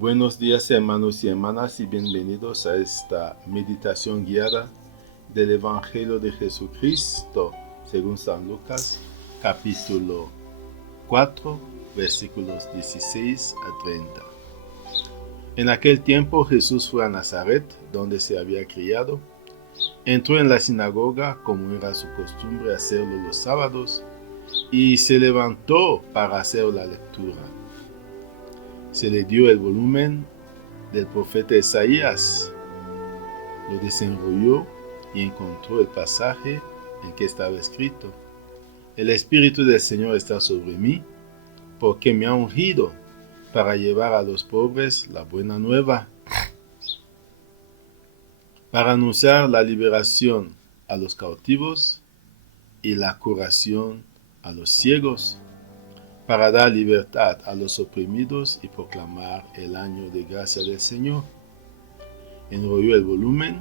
Buenos días hermanos y hermanas y bienvenidos a esta meditación guiada del Evangelio de Jesucristo según San Lucas, capítulo 4, versículos 16 a 30. En aquel tiempo Jesús fue a Nazaret, donde se había criado. Entró en la sinagoga, como era su costumbre hacerlo los sábados, y se levantó para hacer la lectura. Se le dio el volumen del profeta Isaías, lo desenrolló y encontró el pasaje en que estaba escrito: El Espíritu del Señor está sobre mí, porque me ha ungido para llevar a los pobres la buena nueva, para anunciar la liberación a los cautivos y la curación a los ciegos, para dar libertad a los oprimidos y proclamar el año de gracia del Señor. Enrolló el volumen,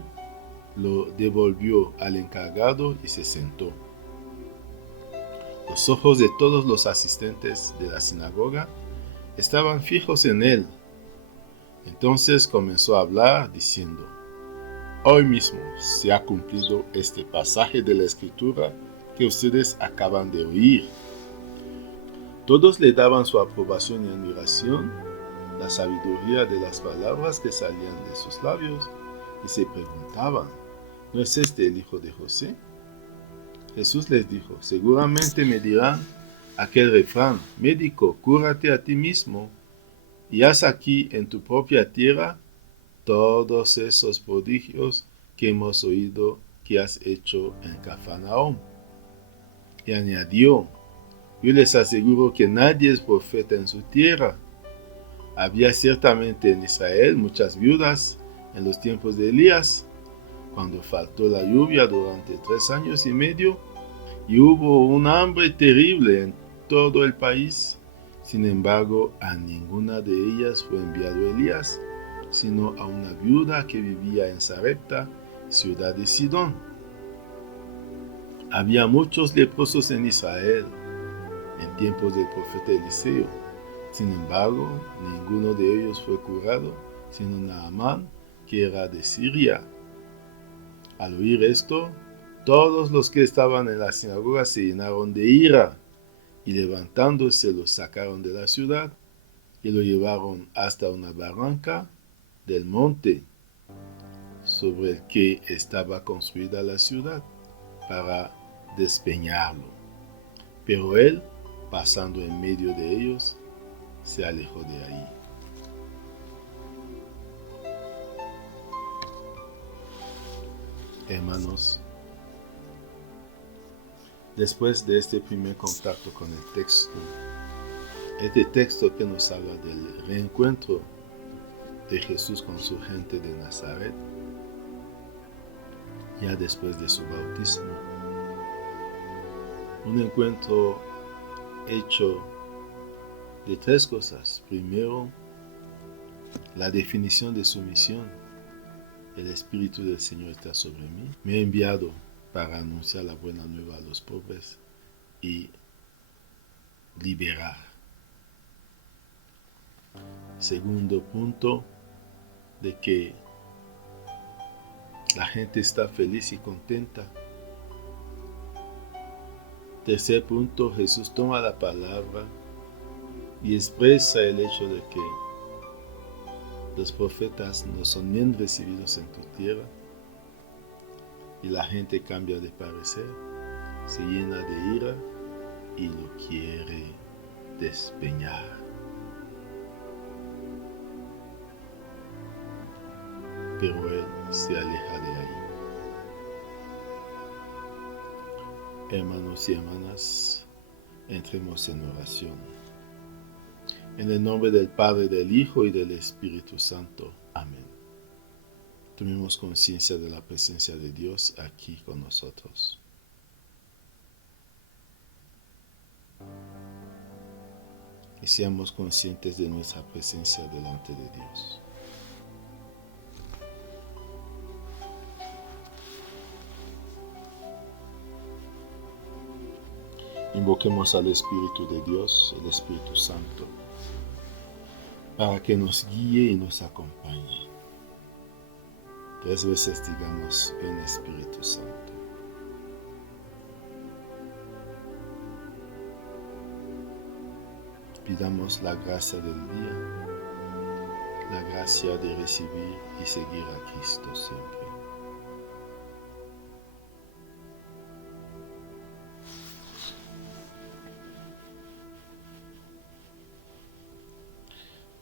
lo devolvió al encargado y se sentó. Los ojos de todos los asistentes de la sinagoga estaban fijos en él. Entonces comenzó a hablar diciendo: Hoy mismo se ha cumplido este pasaje de la Escritura que ustedes acaban de oír. Todos le daban su aprobación y admiración, la sabiduría de las palabras que salían de sus labios, y se preguntaban: ¿No es este el hijo de José? Jesús les dijo: Seguramente me dirán aquel refrán: Médico, cúrate a ti mismo, y haz aquí en tu propia tierra todos esos prodigios que hemos oído que has hecho en Cafarnaúm. Y añadió: Yo les aseguro que nadie es profeta en su tierra. Había ciertamente en Israel muchas viudas en los tiempos de Elías, cuando faltó la lluvia durante 3 años y medio, y hubo un hambre terrible en todo el país. Sin embargo, a ninguna de ellas fue enviado Elías, sino a una viuda que vivía en Sarepta, ciudad de Sidón. Había muchos leprosos en Israel en tiempos del profeta Eliseo. Sin embargo, ninguno de ellos fue curado, sino Naamán, que era de Siria. Al oír esto, todos los que estaban en la sinagoga se llenaron de ira, y levantándose lo sacaron de la ciudad y lo llevaron hasta una barranca del monte sobre el que estaba construida la ciudad, para despeñarlo. Pero él, pasando en medio de ellos, se alejó de ahí. Hermanos, después de este primer contacto con el texto, este texto que nos habla del reencuentro de Jesús con su gente de Nazaret, ya después de su bautismo, un encuentro hecho de 3 cosas. Primero, la definición de su misión: el Espíritu del Señor está sobre mí, me ha enviado para anunciar la buena nueva a los pobres y liberar. Segundo punto, de que la gente está feliz y contenta. Tercer punto, Jesús toma la palabra y expresa el hecho de que los profetas no son bien recibidos en tu tierra, y la gente cambia de parecer, se llena de ira y lo quiere despeñar. Pero él se aleja de ahí. Hermanos y hermanas, entremos en oración. En el nombre del Padre, del Hijo y del Espíritu Santo. Amén. Tomemos conciencia de la presencia de Dios aquí con nosotros. Y seamos conscientes de nuestra presencia delante de Dios. Invoquemos al Espíritu de Dios, el Espíritu Santo. para que nos guíe y nos acompañe. 3 veces digamos: ven Espíritu Santo. Pidamos la gracia del día, la gracia de recibir y seguir a Cristo siempre.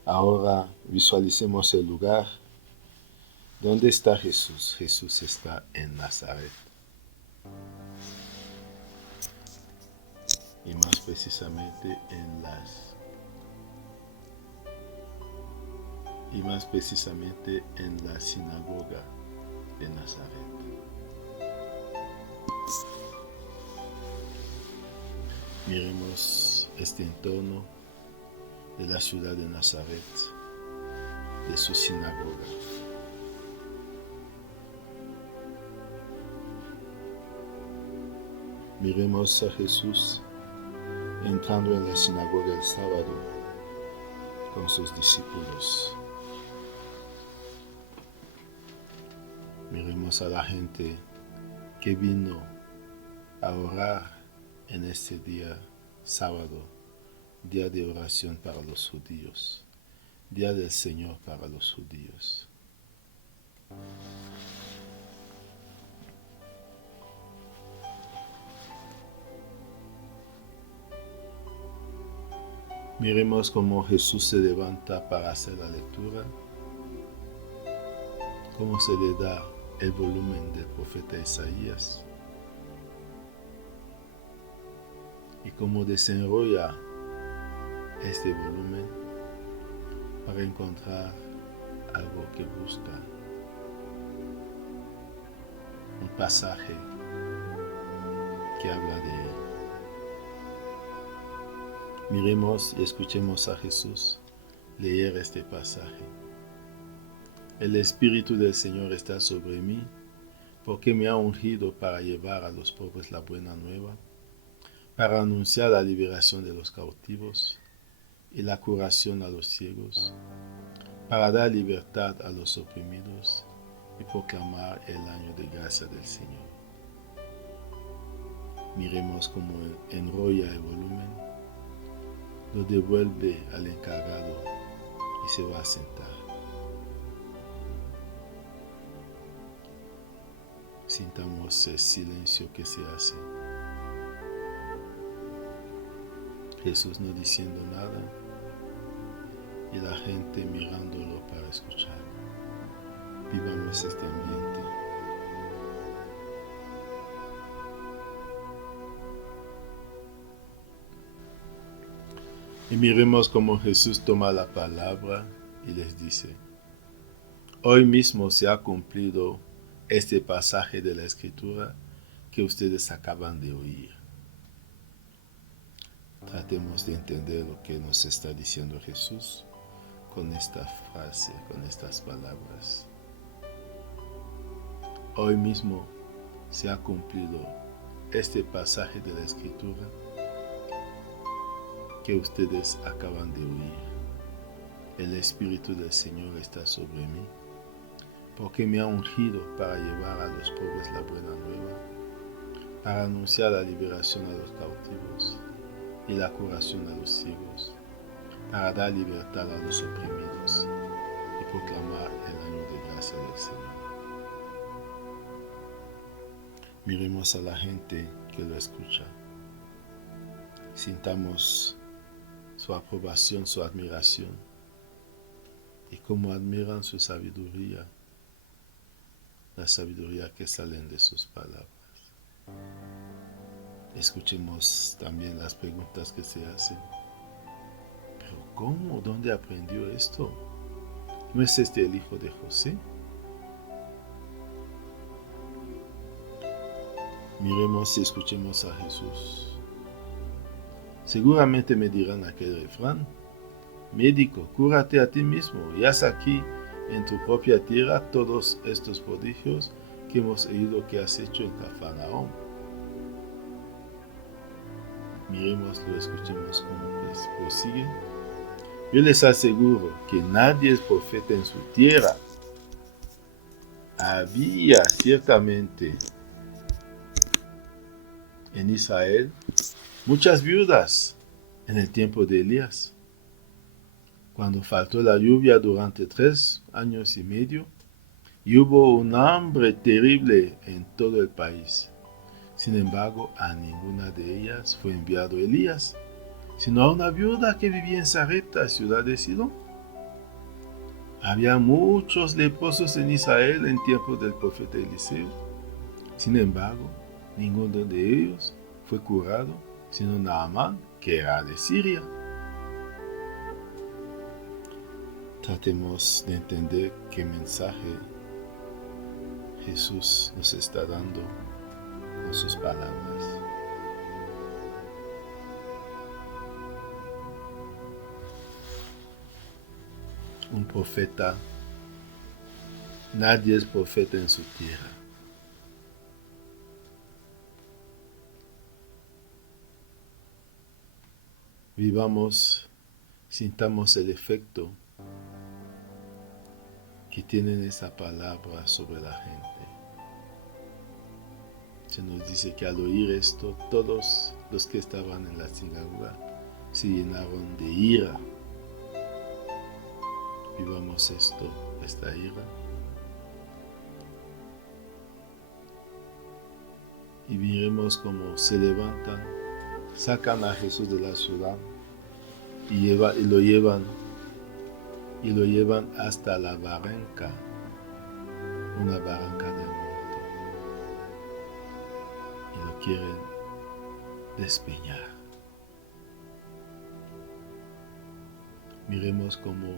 Ahora visualicemos el lugar donde está Jesús. Jesús está en Nazaret. Y más precisamente en la sinagoga de Nazaret. Miremos este entorno de la ciudad de Nazaret, de su sinagoga. Miremos a Jesús entrando en la sinagoga el sábado con sus discípulos. Miremos a la gente que vino a orar en este día sábado, día de oración para los judíos, día del Señor para los judíos. Miremos cómo Jesús se levanta para hacer la lectura, cómo se le da el volumen del profeta Isaías y cómo desenrolla este volumen para encontrar algo que busca, un pasaje que habla de él. Miremos y escuchemos a Jesús leer este pasaje. El Espíritu del Señor está sobre mí, porque me ha ungido para llevar a los pobres la buena nueva, para anunciar la liberación de los cautivos y la curación a los ciegos, para dar libertad a los oprimidos y proclamar el año de gracia del Señor. Miremos cómo enrolla el volumen, lo devuelve al encargado y se va a sentar. Sintamos el silencio que se hace. Jesús no diciendo nada y la gente mirándolo para escuchar. Vivamos este ambiente. Y miremos cómo Jesús toma la palabra y les dice: hoy mismo se ha cumplido este pasaje de la Escritura que ustedes acaban de oír. Tratemos de entender lo que nos está diciendo Jesús con esta frase, con estas palabras. Hoy mismo se ha cumplido este pasaje de la Escritura que ustedes acaban de oír. El Espíritu del Señor está sobre mí, porque me ha ungido para llevar a los pobres la buena nueva, para anunciar la liberación a los cautivos y la curación a los ciegos, para dar libertad a los oprimidos y proclamar el año de gracia del Señor. Miremos a la gente que lo escucha. Sintamos su aprobación, su admiración y cómo admiran su sabiduría, la sabiduría que salen de sus palabras. Escuchemos también las preguntas que se hacen. ¿Pero cómo? ¿Dónde aprendió esto? ¿No es este el hijo de José? Miremos y escuchemos a Jesús. Seguramente me dirán aquel refrán: médico, cúrate a ti mismo y haz aquí en tu propia tierra todos estos prodigios que hemos oído que has hecho en Cafarnaúm. Miremoslo, escuchemos cómo prosigue. Yo les aseguro que nadie es profeta en su tierra. Había ciertamente en Israel muchas viudas en el tiempo de Elías, cuando faltó la lluvia durante 3 años y medio y hubo un hambre terrible en todo el país. Sin embargo, a ninguna de ellas fue enviado Elías, sino a una viuda que vivía en Sarepta, ciudad de Sidón. Había muchos leprosos en Israel en tiempo del profeta Eliseo. Sin embargo, ninguno de ellos fue curado, sino Naamán, que era de Siria. Tratemos de entender qué mensaje Jesús nos está dando con sus palabras. Un profeta, nadie es profeta en su tierra. Vivamos, sintamos el efecto que tienen esa palabra sobre la gente. Se nos dice que al oír esto, todos los que estaban en la sinagoga se llenaron de ira. Vivamos esta ira. Y miremos cómo se levantan, sacan a Jesús de la ciudad y lo llevan hasta la barranca, una barranca del muerto, y lo quieren despeñar. Miremos cómo,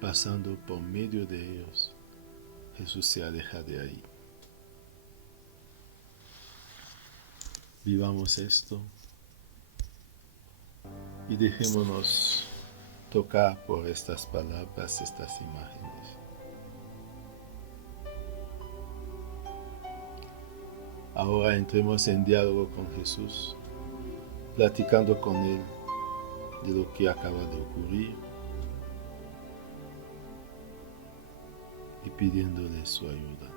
pasando por medio de ellos, Jesús se aleja de ahí. Vivamos esto y dejémonos tocar por estas palabras, estas imágenes. Ahora entremos en diálogo con Jesús, platicando con Él de lo que acaba de ocurrir y pidiéndole su ayuda.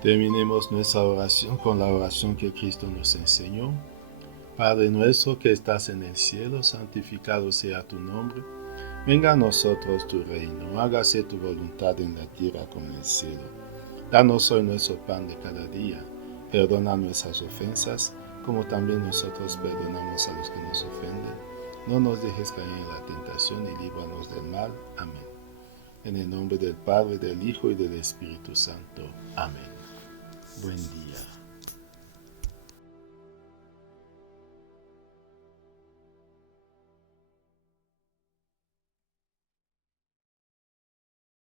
Terminemos nuestra oración con la oración que Cristo nos enseñó. Padre nuestro que estás en el cielo, santificado sea tu nombre. Venga a nosotros tu reino, hágase tu voluntad en la tierra como en el cielo. Danos hoy nuestro pan de cada día. Perdona nuestras ofensas, como también nosotros perdonamos a los que nos ofenden. No nos dejes caer en la tentación y líbranos del mal. Amén. En el nombre del Padre, del Hijo y del Espíritu Santo. Amén. Buen día.